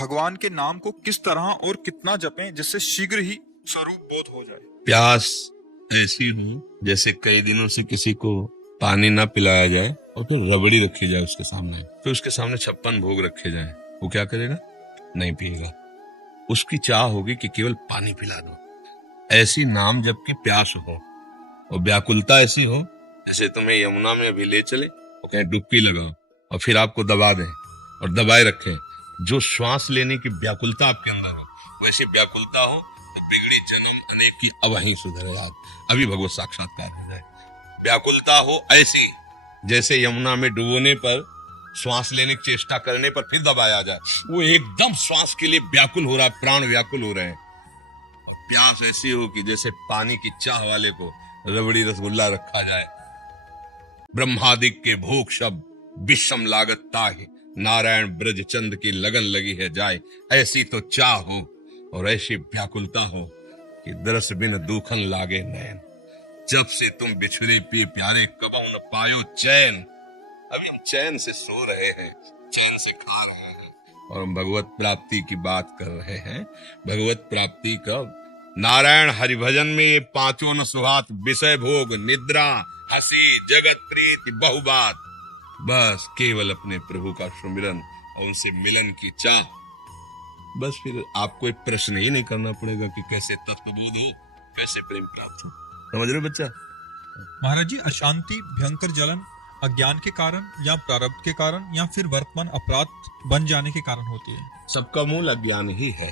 भगवान के नाम को किस तरह और कितना जपें जिससे शीघ्र ही स्वरूप बोध हो जाए। प्यास ऐसी हो जैसे कई दिनों से किसी को पानी ना पिलाया जाए और फिर रबड़ी रखी जाए उसके सामने, फिर उसके सामने 56 भोग रखे जाए, वो क्या करेगा? नहीं पिएगा। उसकी चाह होगी कि केवल पानी पिला दो। ऐसी नाम जब की प्यास हो और व्याकुलता ऐसी हो, ऐसे तुम्हें यमुना में अभी ले चले और कहीं डुबकी लगाओ और फिर आपको दबा दें और दबाए रखें, जो श्वास लेने की व्याकुलता आपके अंदर हो, वैसी व्याकुलता हो तो बिगड़ी जन्म अनेक की अब वहीं सुधरे याद, अभी भगवत साक्षात्कार हो जाए। व्याकुलता हो ऐसी जैसे यमुना में डुबोने पर श्वास लेने की चेष्टा करने पर फिर दबाया जाए, वो एकदम श्वास के लिए व्याकुल हो रहा है, प्राण व्याकुल हो रहे हैं। और प्यास ऐसी हो कि जैसे पानी की चाह वाले को रबड़ी रसगुल्ला रखा जाए। ब्रह्मादिक के भोग शब्द विषम लागत ताहि, नारायण ब्रज चंद की लगन लगी है जाए। ऐसी तो चाह हो और ऐसी व्याकुलता हो कि दरस बिन दूखन लागे नैन। जब से तुम बिछड़े पे प्यारे कबहू न पायो चैन। अभी हम चैन से सो रहे हैं, चैन से खा रहे हैं और हम भगवत प्राप्ति की बात कर रहे हैं। भगवत प्राप्ति कब? नारायण हरिभजन में ये पांचों न सुहात, विषय भोग निद्रा हंसी जगत प्रीति बहुबात। बस केवल अपने प्रभु का सुमिरन और उनसे मिलन की चाह। बस फिर आपको एक प्रश्न ही नहीं करना पड़ेगा कि कैसे तत्वबोध हो, कैसे प्रेम प्राप्त हो। समझ रहे हो बच्चा? महाराज जी, अशांति भयंकर जलन अज्ञान के कारण या प्रारब्ध के कारण या फिर वर्तमान अपराध बन जाने के कारण होती है। सबका मूल अज्ञान ही है।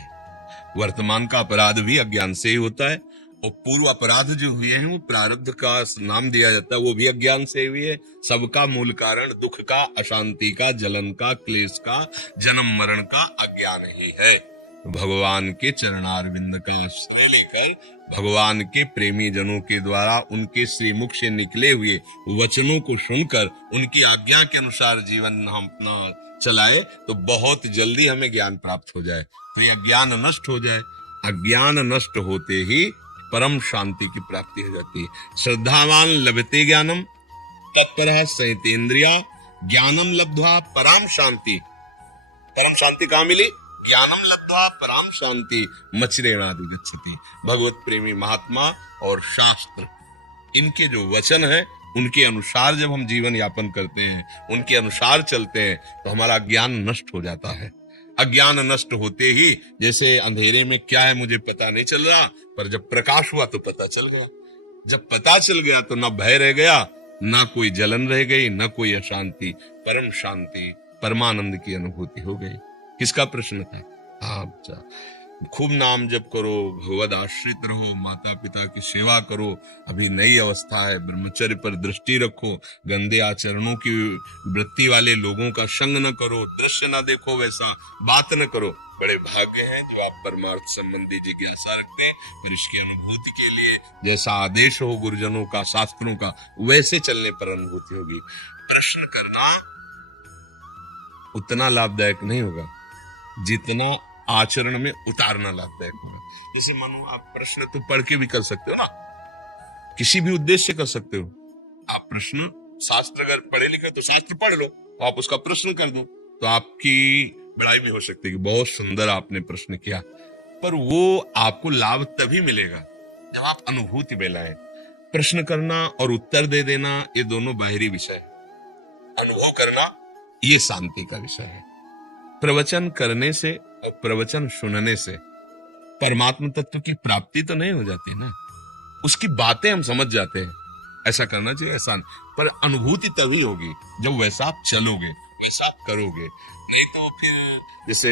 वर्तमान का अपराध भी अज्ञान से ही होता है और पूर्व अपराध जो हुए हैं वो प्रारब्ध का नाम दिया जाता है, वो भी अज्ञान से हुई है। सबका मूल कारण दुख का, अशांति का, जलन का, क्लेश का, जन्म मरण का अज्ञान ही है। भगवान के चरणारविंद का आश्रय लेकर भगवान के प्रेमी जनों के द्वारा उनके श्रीमुख से निकले हुए वचनों को सुनकर उनकी आज्ञा के अनुसार जीवन हम अपना चलाए तो बहुत जल्दी हमें ज्ञान प्राप्त हो जाए, तो यह ज्ञान नष्ट हो जाए। अज्ञान नष्ट होते ही परम शांति की प्राप्ति हो जाती है। श्रद्धावान लभते ज्ञानम तत्परः संयतेन्द्रिया ज्ञानम लब्ध्वा पराम शांति। परम शांति कहाँ मिली? ज्ञानम लब्ध्वा पराम शांति मच्रेणादि गच्छति। भगवत प्रेमी महात्मा और शास्त्र, इनके जो वचन है उनके अनुसार जब हम जीवन यापन करते हैं, उनके अनुसार चलते हैं तो हमारा ज्ञान नष्ट हो जाता है। अज्ञान नष्ट होते ही जैसे अंधेरे में क्या है मुझे पता नहीं चल रहा, पर जब प्रकाश हुआ तो पता चल गया। जब पता चल गया तो ना भय रह गया, ना कोई जलन रह गई, ना कोई अशांति, परम शांति परमानंद की अनुभूति हो गई। किसका प्रश्न था? हाँ बच्चा, खूब नाम जप करो, भगवद आश्रित रहो, माता पिता की सेवा करो, अभी नई अवस्था है, ब्रह्मचर्य पर दृष्टि रखो, गंदे आचरणों की वृत्ति वाले लोगों का संग न करो, दृश्य न देखो, वैसा बात न करो। बड़े भाग्य हैं जो आप परमार्थ संबंधी जिज्ञासा रखते हैं, फिर इसकी अनुभूति के लिए जैसा आदेश हो गुरुजनों का, शास्त्रों का, वैसे चलने पर अनुभूति होगी। प्रश्न करना उतना लाभदायक नहीं होगा जितना आचरण में उतारना लाभदायक होगा। जैसे मानो आप प्रश्न तो पढ़ के भी कर सकते हो ना, किसी भी उद्देश्य से कर सकते हो। आप प्रश्न शास्त्र अगर पढ़े लिखे तो शास्त्र पढ़ लो, तो आप उसका प्रश्न कर दो, तो आपकी बड़ाई भी हो सकती है कि बहुत सुंदर आपने प्रश्न किया। पर वो आपको लाभ तभी मिलेगा जब आप अनुभूति में लाए। प्रश्न करना और उत्तर दे देना ये दोनों बाहरी विषय है, अनुभव करना ये शांति का विषय है। प्रवचन करने से और प्रवचन सुनने से परमात्म तत्व की प्राप्ति तो नहीं हो जाती ना, उसकी बातें हम समझ जाते हैं, ऐसा करना चाहिए ऐसा, पर अनुभूति तभी होगी जब वैसा आप चलोगे, वैसा आप करोगे। नहीं तो फिर जैसे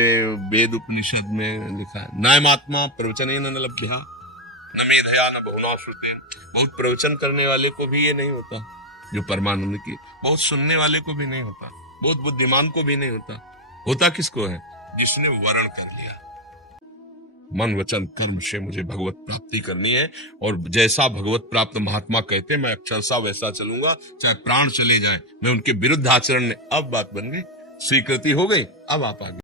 वेद उपनिषद में लिखा है, नायमात्मा प्रवचनेन न लभ्यः न मेधया न बहुना श्रुतेन। बहुत प्रवचन करने वाले को भी ये नहीं होता जो परमानंद की, बहुत सुनने वाले को भी नहीं होता, बहुत बुद्धिमान को भी नहीं होता। होता किसको है? जिसने वर्ण कर लिया, मन वचन कर्म से मुझे भगवत प्राप्ति करनी है और जैसा भगवत प्राप्त महात्मा कहते हैं मैं अक्षरशः वैसा चलूंगा, चाहे प्राण चले जाए, मैं उनके विरुद्ध आचरण ने। अब बात बन गई, स्वीकृति हो गई, अब आप आगे